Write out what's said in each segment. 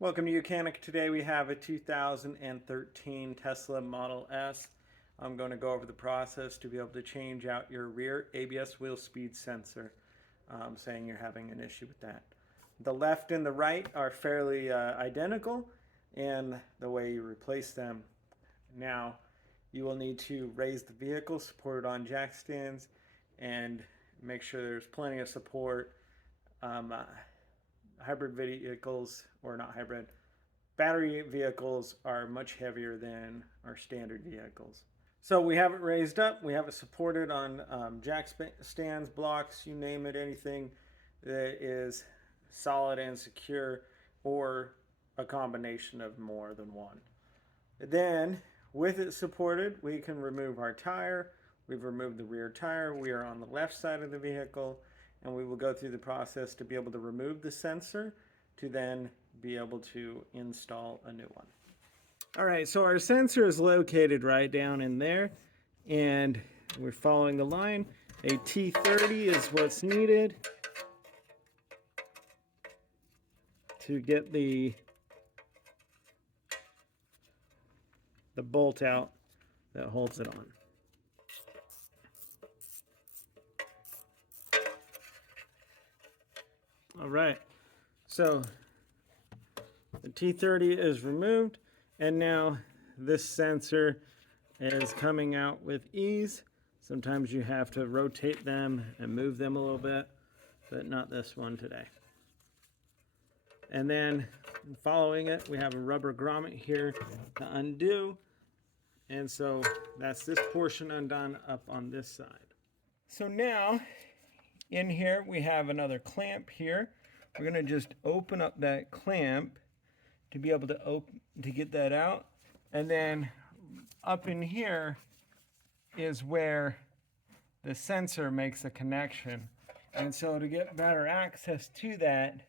Welcome to Mechanic. Today we have a 2013 Tesla Model S. I'm going to go over the process to be able to change out your rear ABS wheel speed sensor, saying you're having an issue with that. The left and the right are fairly identical, and the way you replace them. Now, you will need to raise the vehicle, support it on jack stands, and make sure there's plenty of support. Hybrid vehicles, or not hybrid, battery vehicles are much heavier than our standard vehicles. So we have it raised up, we have it supported on jack stands, blocks, you name it, anything that is solid and secure, or a combination of more than one. Then, with it supported, we can remove our tire. We've removed the rear tire. We are on the left side of the vehicle, and we will go through the process to be able to remove the sensor to then be able to install a new one. All right, so our sensor is located right down in there, and we're following the line. A T30 is what's needed to get the bolt out that holds it on. All right, so the T30 is removed, and now this sensor is coming out with ease. Sometimes you have to rotate them and move them a little bit, but not this one today. And then following it, we have a rubber grommet here to undo. And so that's this portion undone up on this side. So now in here we have another clamp here. We're going to just open up that clamp to be able to get that out. And then up in here is where the sensor makes a connection. And so to get better access to that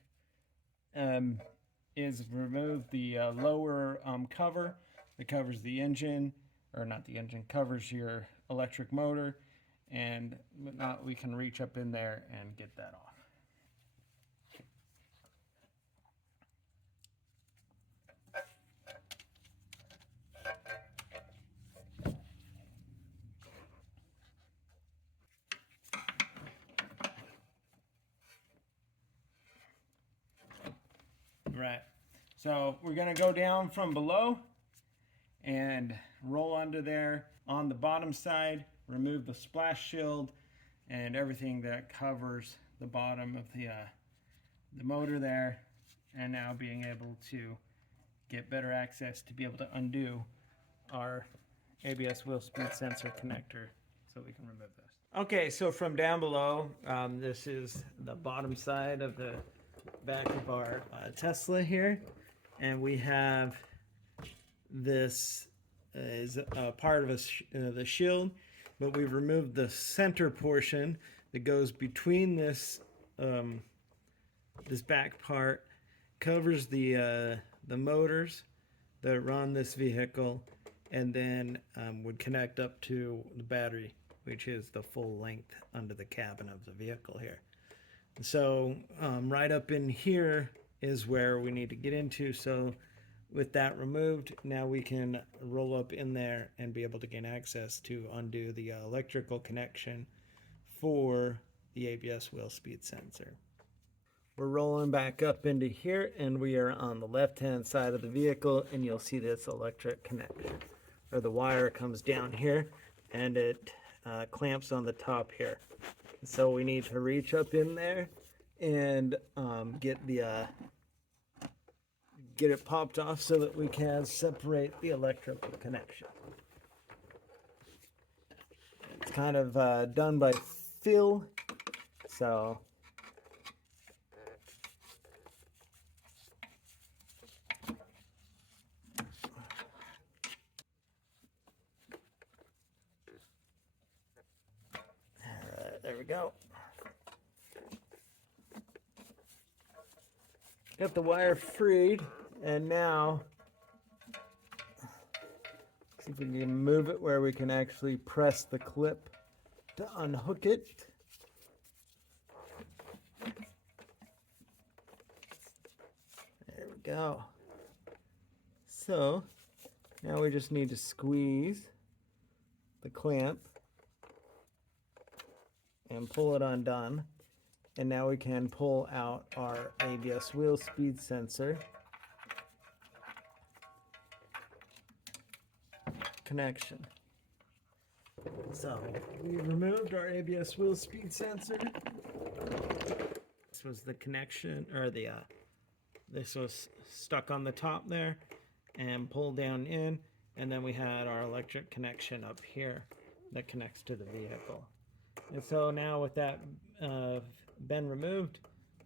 is remove the lower cover that covers the engine, or not the engine, covers your electric motor, and now we can reach up in there and get that off. Right, so we're going to go down from below and roll under there on the bottom side, remove the splash shield and everything that covers the bottom of the motor there, and now being able to get better access to be able to undo our ABS wheel speed sensor connector so we can remove this. Okay, so from down below, this is the bottom side of the back of our Tesla here, and we have this is a part of the shield, but we've removed the center portion that goes between this this back part, covers the motors that run this vehicle, and then would connect up to the battery, which is the full length under the cabin of the vehicle here. So right up in here is where we need to get into. So with that removed, now we can roll up in there and be able to gain access to undo the electrical connection for the ABS wheel speed sensor. We're rolling back up into here, and we are on the left-hand side of the vehicle, and you'll see this electric connection, or the wire comes down here, and it clamps on the top here. So we need to reach up in there and get it popped off so that we can separate the electrical connection. It's kind of done by feel, so there we go. Got the wire freed, and now see if we can move it where we can actually press the clip to unhook it. There we go. So now we just need to squeeze the clamp and pull it undone. And now we can pull out our ABS wheel speed sensor connection. So we removed our ABS wheel speed sensor. This was the connection, or this was stuck on the top there and pulled down in, and then we had our electric connection up here that connects to the vehicle. And so now with that been removed,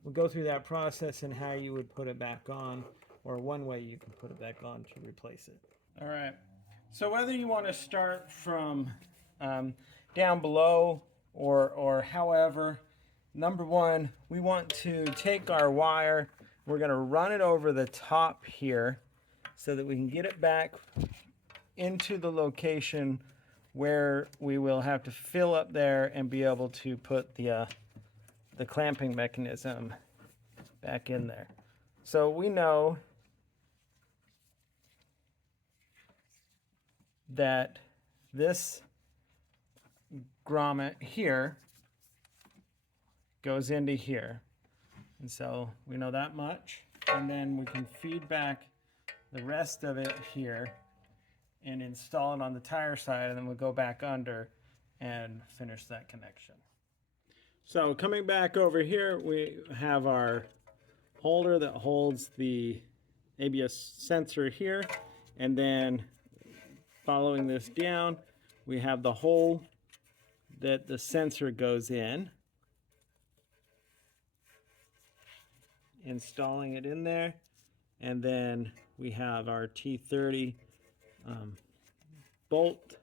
we'll go through that process and how you would put it back on, or one way you can put it back on to replace it. All right, so whether you want to start from down below or however, number one, we want to take our wire, we're going to run it over the top here so that we can get it back into the location where we will have to fill up there and be able to put the clamping mechanism back in there. So we know that this grommet here goes into here. And so we know that much. And then we can feed back the rest of it here and install it on the tire side, and then we'll go back under and finish that connection. So coming back over here, we have our holder that holds the ABS sensor here, and then following this down, we have the hole that the sensor goes in. Installing it in there, and then we have our T30 bolt.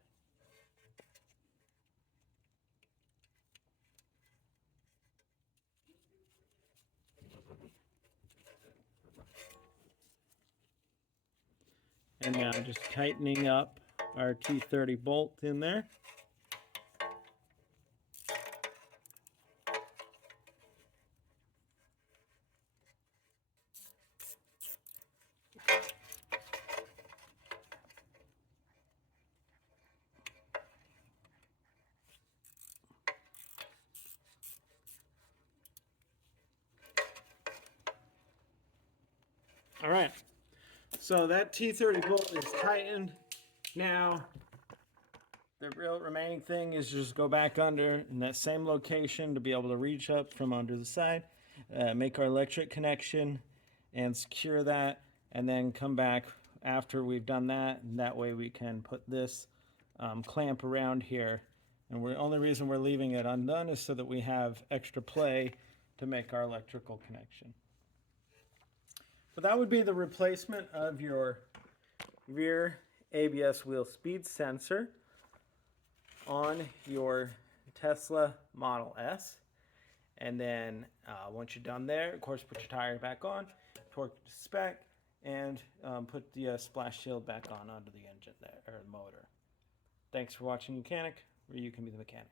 And now just tightening up our T30 bolt in there. All right, so that T30 bolt is tightened. Now, the real remaining thing is just go back under in that same location to be able to reach up from under the side, make our electric connection and secure that, and then come back after we've done that, and that way we can put this clamp around here. And the only reason we're leaving it undone is so that we have extra play to make our electrical connection. So that would be the replacement of your rear ABS wheel speed sensor on your Tesla Model S. And then once you're done there, of course, put your tire back on, torque to spec, and put the splash shield back on onto the engine there, or the motor. Thanks for watching Mechanic, where you can be the mechanic.